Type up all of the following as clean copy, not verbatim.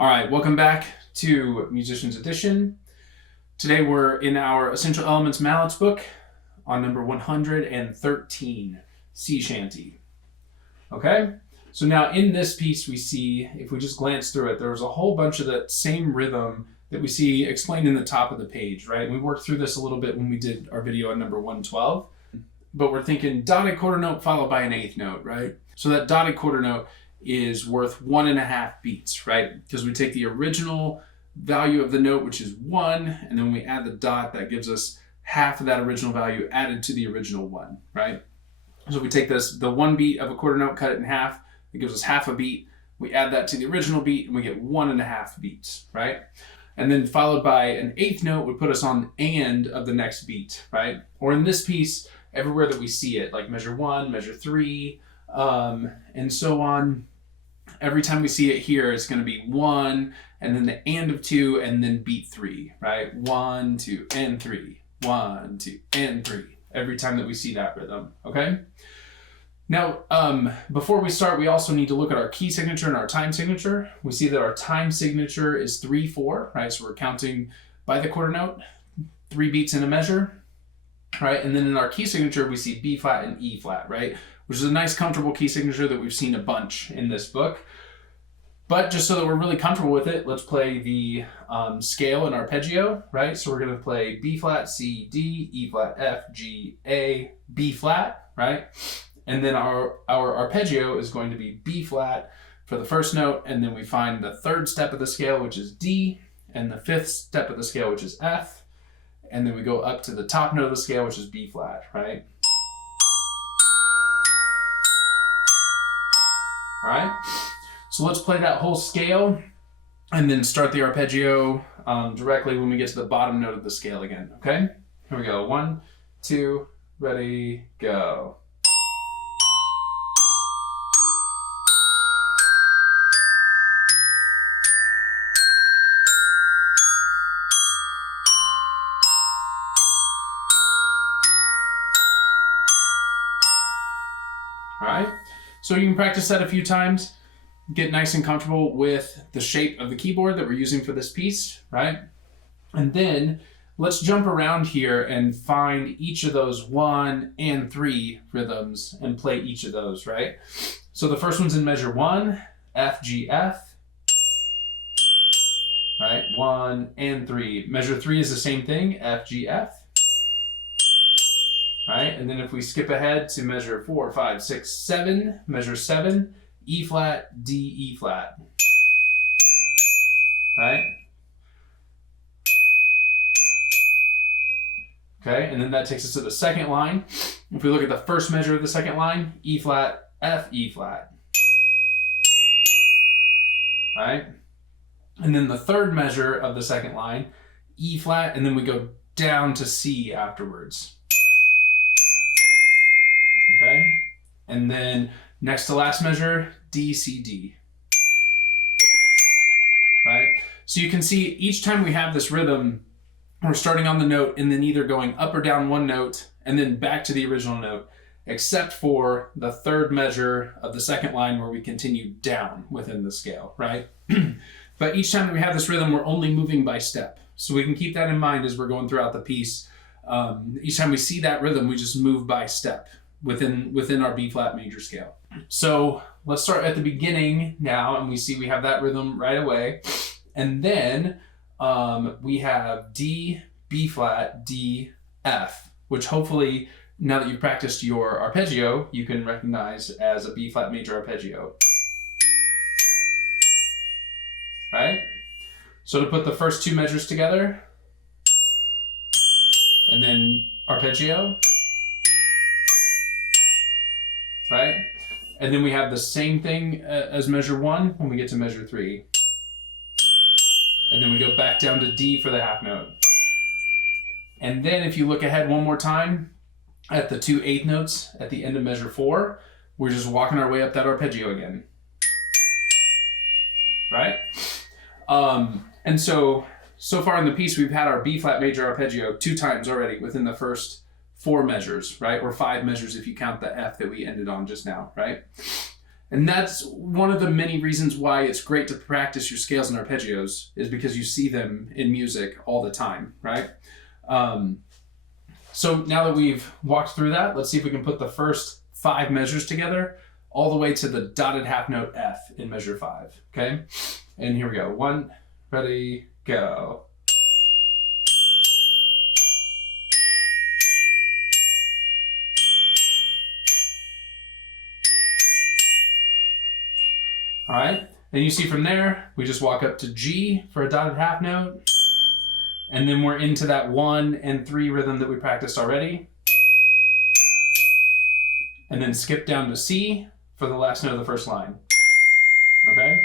All right, welcome back to Musician's Edition. Today we're in our Essential Elements Mallets book on number 113, Sea Shanty. Okay, so now in this piece we see, if we just glance through it, there's a whole bunch of the same rhythm that we see explained in the top of the page, right? And we worked through this a little bit when we did our video on number 112, but we're thinking dotted quarter note followed by an eighth note, right? So that dotted quarter note is worth 1.5 beats, right? Because we take the original value of the note, which is 1, and then we add the dot, that gives us half of that original value added to the original 1, right? So we take the 1 beat of a quarter note, cut it in half, it gives us half a beat, we add that to the original beat, and we get 1.5 beats, right? And then followed by an eighth note would put us on the and of the next beat, right? Or in this piece, everywhere that we see it, like measure 1, measure 3, and so on. Every time we see it here, it's going to be 1, and then the and of 2, and then beat 3, right? 1, 2, and 3. 1, 2, and 3. Every time that we see that rhythm, okay? Now, before we start, we also need to look at our key signature and our time signature. We see that our time signature is 3/4, right? So we're counting by the quarter note, 3 beats in a measure, right? And then in our key signature, we see B flat and E flat, right? Which is a nice, comfortable key signature that we've seen a bunch in this book. But just so that we're really comfortable with it, let's play the scale and arpeggio, right? So we're going to play B flat, C, D, E flat, F, G, A, B flat, right? And then our arpeggio is going to be B flat for the first note, and then we find the third step of the scale, which is D, and the fifth step of the scale, which is F, and then we go up to the top note of the scale, which is B flat, right? All right, so let's play that whole scale and then start the arpeggio directly when we get to the bottom note of the scale again, okay? Here we go, 1, 2, ready, go. All right, so you can practice that a few times, get nice and comfortable with the shape of the keyboard that we're using for this piece, right? And then let's jump around here and find each of those 1 and 3 rhythms and play each of those, right? So the first one's in measure 1, F, G, F, right? 1 and 3. Measure 3 is the same thing, F, G, F. Right, and then if we skip ahead to measure 4, 5, 6, 7, measure 7, E flat, D, E flat. Right? Okay, and then that takes us to the second line. If we look at the first measure of the second line, E flat, F, E flat. Right? And then the third measure of the second line, E flat, and then we go down to C afterwards. Okay, and then next to last measure, D, C, D. Right? So you can see each time we have this rhythm, we're starting on the note and then either going up or down one note and then back to the original note, except for the third measure of the second line where we continue down within the scale, right? But each time that we have this rhythm, we're only moving by step. So we can keep that in mind as we're going throughout the piece. Each time we see that rhythm, we just move by step within our B flat major scale. So let's start at the beginning now, and we see we have that rhythm right away. And then we have D, B flat, D, F, which hopefully now that you've practiced your arpeggio, you can recognize as a B flat major arpeggio. Right? So to put the first 2 measures together, and then arpeggio, right? And then we have the same thing as measure 1 when we get to measure 3. And then we go back down to D for the half note. And then if you look ahead one more time at the 2 eighth notes at the end of measure 4, we're just walking our way up that arpeggio again. Right? And so far in the piece, we've had our B flat major arpeggio 2 times already within the first 4 measures, right? Or 5 measures if you count the F that we ended on just now, right? And that's one of the many reasons why it's great to practice your scales and arpeggios, is because you see them in music all the time, right? So now that we've walked through that, let's see if we can put the first 5 measures together all the way to the dotted half note F in measure 5, okay? And here we go. 1, ready, go. All right, and you see from there, we just walk up to G for a dotted half note, and then we're into that 1 and 3 rhythm that we practiced already, and then skip down to C for the last note of the first line, okay?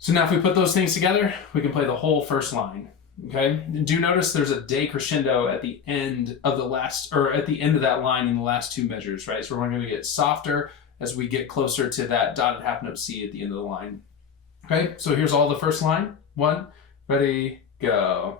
So now if we put those things together, we can play the whole first line, okay? And do notice there's a decrescendo at the end of the last, or at the end of that line in the last 2 measures, right? So we're going to get softer as we get closer to that dotted half note C at the end of the line. Okay, so here's all the first line. 1, ready, go.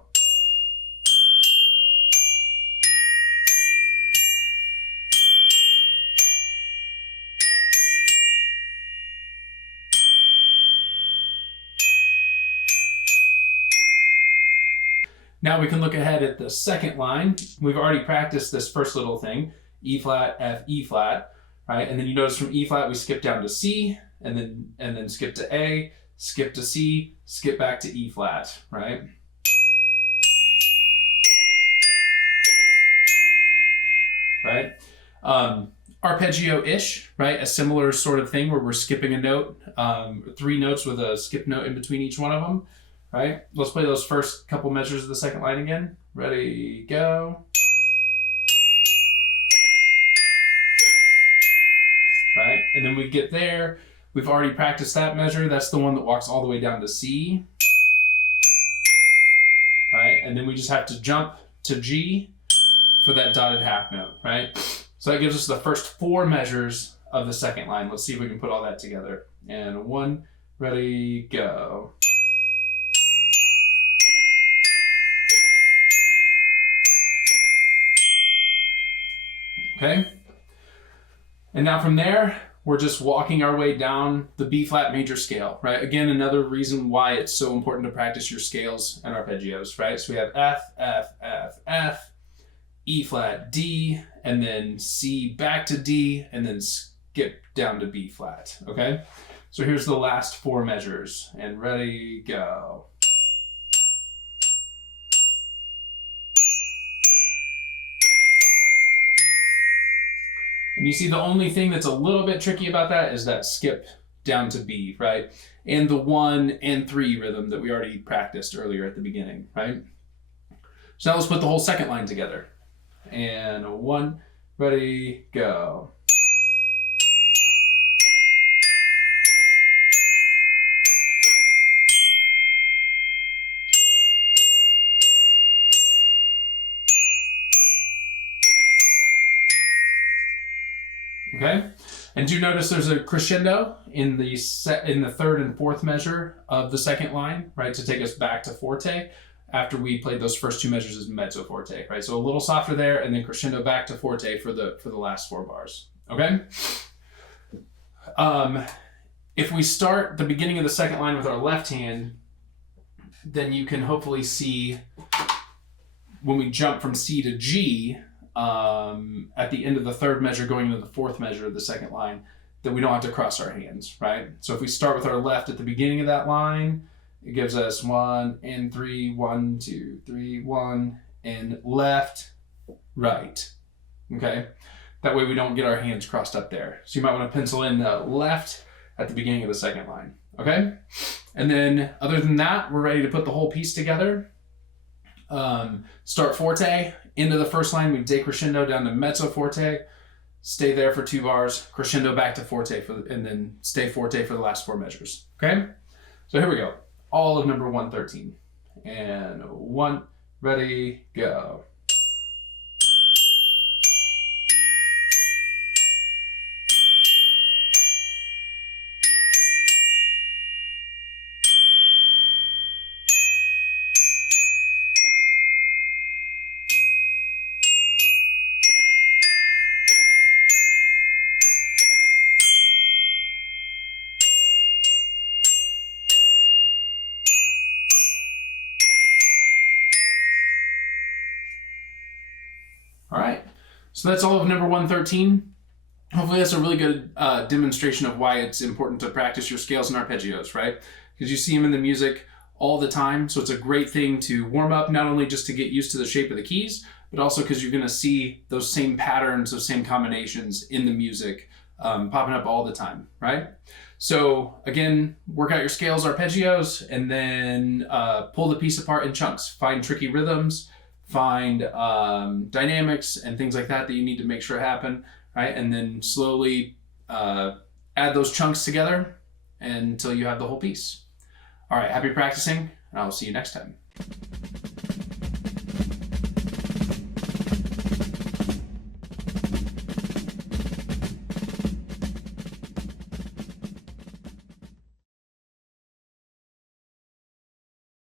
Now we can look ahead at the second line. We've already practiced this first little thing, E flat, F, E flat. Right, and then you notice from E flat we skip down to C, and then skip to A, skip to C, skip back to E flat, right? Right? Arpeggio-ish, right? A similar sort of thing where we're skipping a note, 3 notes with a skip note in between each one of them, right? Let's play those first couple measures of the second line again. Ready, go. Right? And then we get there, we've already practiced that measure. That's the one that walks all the way down to C. Right? And then we just have to jump to G for that dotted half note, right? So that gives us the first 4 measures of the second line. Let's see if we can put all that together. And 1, ready, go. Okay? And now from there, we're just walking our way down the B flat major scale, right? Again, another reason why it's so important to practice your scales and arpeggios, right? So we have F, F, F, F, E flat, D, and then C back to D, and then skip down to B flat, okay? So here's the last 4 measures, and ready, go. And you see the only thing that's a little bit tricky about that is that skip down to B, right? And the 1 and 3 rhythm that we already practiced earlier at the beginning, right? So now let's put the whole second line together. And 1, ready, go. Okay, and do notice there's a crescendo in the 3rd and 4th measure of the second line, right, to take us back to forte after we played those first 2 measures as mezzo forte, right? So a little softer there, and then crescendo back to forte for the last 4 bars. Okay. If we start the beginning of the second line with our left hand, then you can hopefully see when we jump from C to G. At the end of the 3rd measure going into the 4th measure of the second line, that we don't have to cross our hands, right? So if we start with our left at the beginning of that line, it gives us 1 and 3, 1, 2, 3, 1, and left, right, okay? That way we don't get our hands crossed up there. So you might want to pencil in the left at the beginning of the second line, okay? And then other than that, we're ready to put the whole piece together. Start forte, into the first line, we decrescendo down to mezzo forte, stay there for 2 bars, crescendo back to forte, and then stay forte for the last 4 measures, okay? So here we go, all of number 113. And 1, ready, go. So that's all of number 113. Hopefully that's a really good demonstration of why it's important to practice your scales and arpeggios, right? Because you see them in the music all the time. So it's a great thing to warm up, not only just to get used to the shape of the keys, but also because you're going to see those same patterns, those same combinations in the music popping up all the time, right? So again, work out your scales, arpeggios, and then pull the piece apart in chunks. Find tricky rhythms, find dynamics and things like that that you need to make sure happen, right? And then slowly add those chunks together until you have the whole piece. All right, happy practicing, and I'll see you next time.